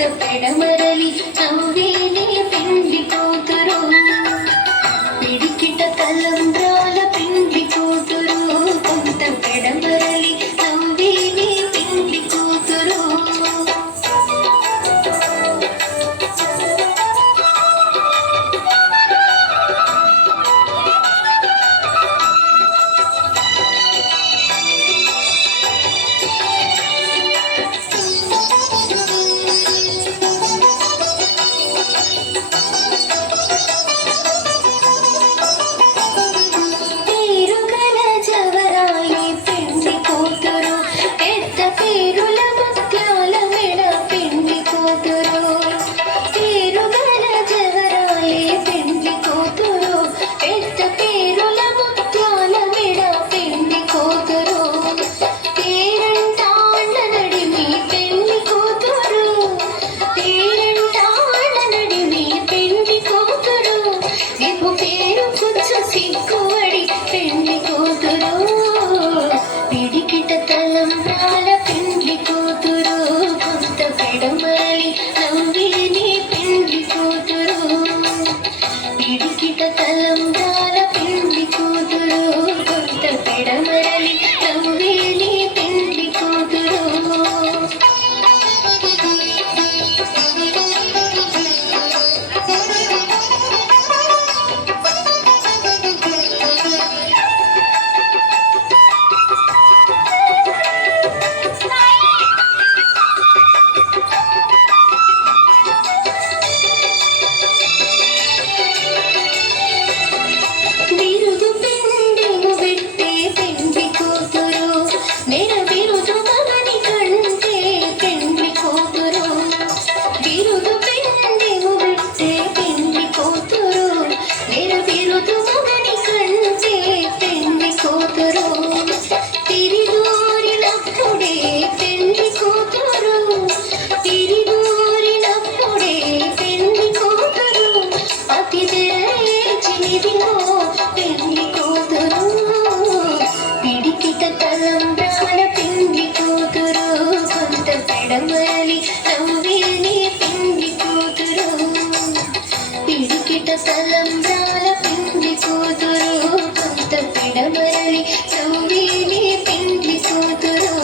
కొంత పెడమరలి నవ్వేనే పిండి కూతురు పిడికిట తలంబ్రాల పిండి కూతురు కొంత పెడమరలి నవ్వేనే పిండి కూతురు పిడికిట తలంబ్రాల పిండి కూతురు కొంత పెడమరలి నవ్వేనే పిండి కూతురు పిడికిట తలంబ్రాల పిండి కూతురు కొంత పెడమరలి నవ్వేనే పిండి కూతురు పిడికిట తలంబ్రాల పిండి కూతురు కొంత పెడమరలి నవ్వేనే పిండి కూతురు పిడికిట తలంబ్రాల పిండి కూతురు కొంత పెడమరలి నవ్వేనే పిండి కూతురు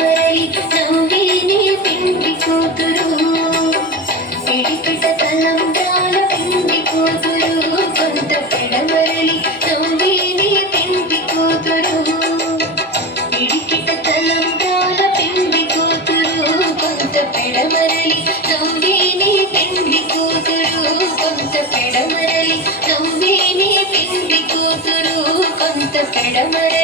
పెడమరలి నవ్వేనే పిండి కూతురు పిడికిట తలంబ్రాల పిండి కూతురు కొంత పెడమరలి నవ్వేనే పిండి కూతురు పిడికిట తలంబ్రాల పిండి కూతురు కొంత పెడమరలి నవ్వేనే పిండి కూతురు కొంత పెడమరలి నవ్వేనే పిండి కూతురు కొంత పెడమరలి